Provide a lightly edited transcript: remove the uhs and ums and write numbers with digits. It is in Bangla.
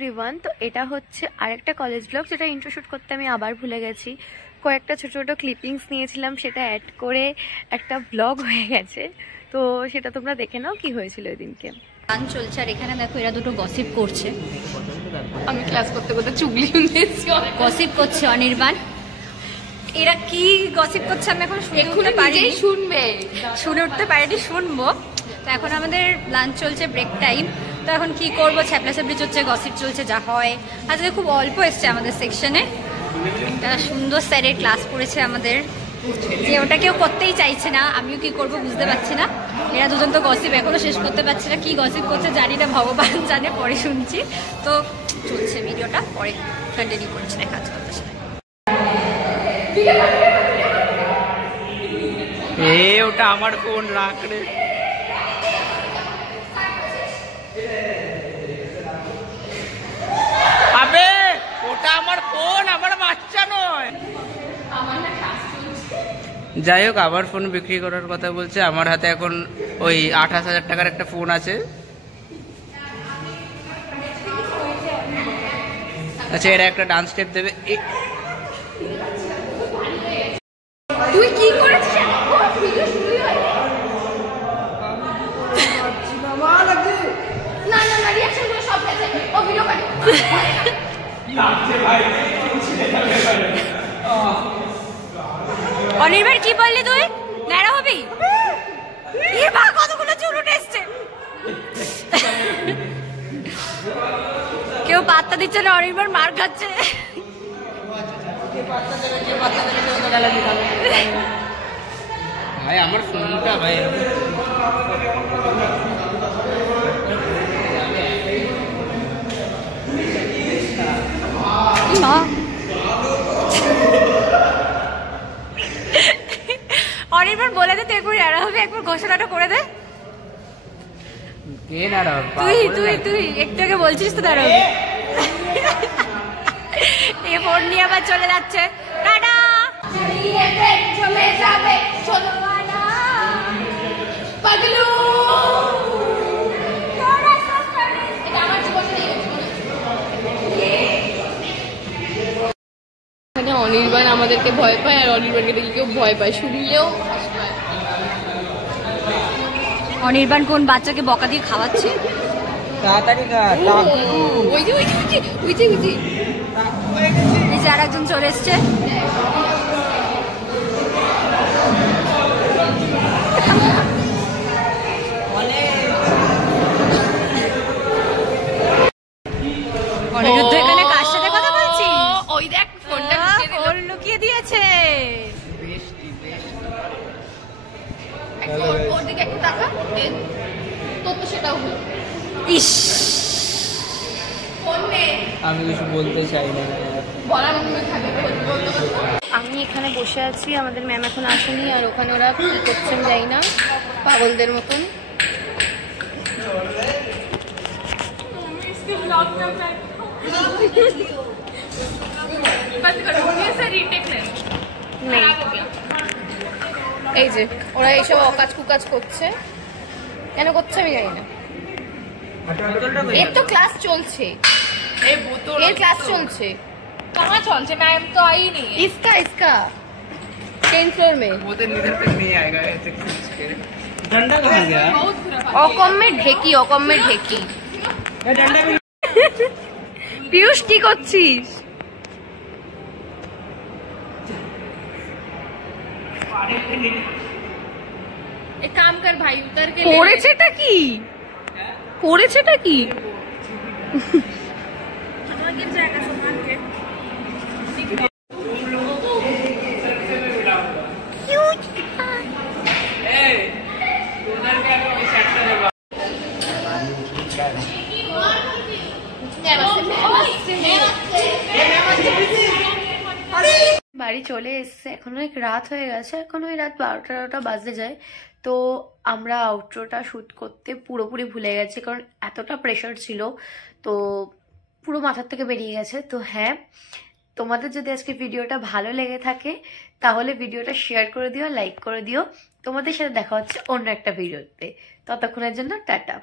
এভরিওয়ান, তো এটা হচ্ছে আরেকটা কলেজ ব্লগ যেটা ইন্ট্রো শুট করতে আমি আবার ভুলে গেছি। কয়েকটা ছোট ছোট ক্লিপিংস নিয়েছিলাম, সেটা অ্যাড করে একটা ব্লগ হয়ে গেছে। তো সেটা তোমরা দেখে নাও কি হয়েছিল ওই দিনকে। গান চলছে আর এখানে দেখো এরা দুটো গসিপ করছে। আমি ক্লাস করতে করতে চুগলি শুনেছি, গসিপ করছে অনির্বাণ। এরা কি গসিপ করছে আমি এখন শুনতে পারিনি, শুনে উঠতে পারিনি, শুনবো। তো এখন আমাদের লাঞ্চ চলছে, ব্রেক টাইম। তো এখন কি করবো, ছ্যাপলা ছ্যাপলি চলছে, গসিপ চলছে, যা হয়। আজকে খুব অল্প এসছে আমাদের সেকশনে। একটা সুন্দর স্যারের ক্লাস পড়েছে আমাদের, যে ওটা কেউ করতেই চাইছে না। আমিও কি করব বুঝতে পারছি না। এরা দুজন তো গসিপ এখনো শেষ করতে পারছে না, কি গসিপ করছে জানি না, ভগবান জানে, পরে শুনছি। তো চলছে ভিডিওটা, পরে কন্টিনিউ করছি না কাজ করতে সাথে। ওটা আমার ফোন, রাখ রে। আবে ওটা আমার ফোন, আমার বাচ্চা নয়। যাই হোক, আবার ফোন বিক্রি করার কথা বলছে। আমার হাতে এখন ওই 28,000 টাকার একটা ফোন আছে। আচ্ছা, এরা একটা ডান্স স্টেপ দেবে। তুই কি করেছিস? অনির্বাণ কি বললি তুই? ন্যাড়া হবি? কতগুলো চুল উঠে এসছে, কেউ পাত্তা দিচ্ছে না, অনির্বাণ মার খাচ্ছে। ভাই আমার ফোনটা ভাই অনির্বাণ বলে দে, তুই একবার এরা হবে, একবার ঘোষণাটা করে দে। তুই একটু আগে বলছিস তো দাঁড়াবে। এ ফোন নিয়ে আবার চলে যাচ্ছে। টাটা। অনির্বাণ আমাদেরকে ভয় পায়, আর অনির্বাণকে দেখে কেউ ভয় পায়, শুনলেও। অনির্বাণ কোন বাচ্চাকে বকা দিয়ে খাওয়াচ্ছে? তাড়াতাড়ি এই যে আর একজন চলে এসছে। অনিরুদ্ধ এখানে কার সাথে কথা বলছিস? ওই দেখ ফোনটা লুকিয়ে দিয়েছে। ওর দিকে একটু তাকা, তোর তো সেটাও হলো। ইস, আমি কিছু বলতে চাই না। আমি এখানে বসে আছি, আমাদের ম্যাম এখন আসেনি, আর ওখানে ওরা কি করছেন যাই না, পাগলদের মতন। এই যে ওরা এইসব অকাজ কুকাজ করছে, কেন করছে আমি জানি না। এর তো ক্লাস চলছে, এর ক্লাস চলছে। कहाँ चलছে? मैम तो आई नहीं है। इसका 10 फ्लोर में वो तो निधर पे नहीं आएगा ऐसे खींच के। डंडा कहाँ गया? অকম में ঢেকি, অকম में ঢেকি। डंडा भी পিয়ুষ কি করছিস? एक काम कर भाई, उतर के করেছেটা কি? করেছেটা কি? বাড়ি চলে এসছে, এখন অনেক রাত হয়ে গেছে, এখন ওই রাত 12টা বাজতে যায়। তো আমরা আউটরোটা শ্যুট করতে পুরোপুরি ভুলে গেছি, কারণ এতটা প্রেশার ছিল, তো পুরো মাথার থেকে বেরিয়ে গেছে। তো হ্যাঁ, তোমাদের যদি আজকে ভিডিওটা ভালো লেগে থাকে তাহলে ভিডিওটা শেয়ার করে দিও, লাইক করে দিও। তোমাদের সাথে দেখা হচ্ছে অন্য একটা ভিডিওতে, ততক্ষণের জন্য টাটা।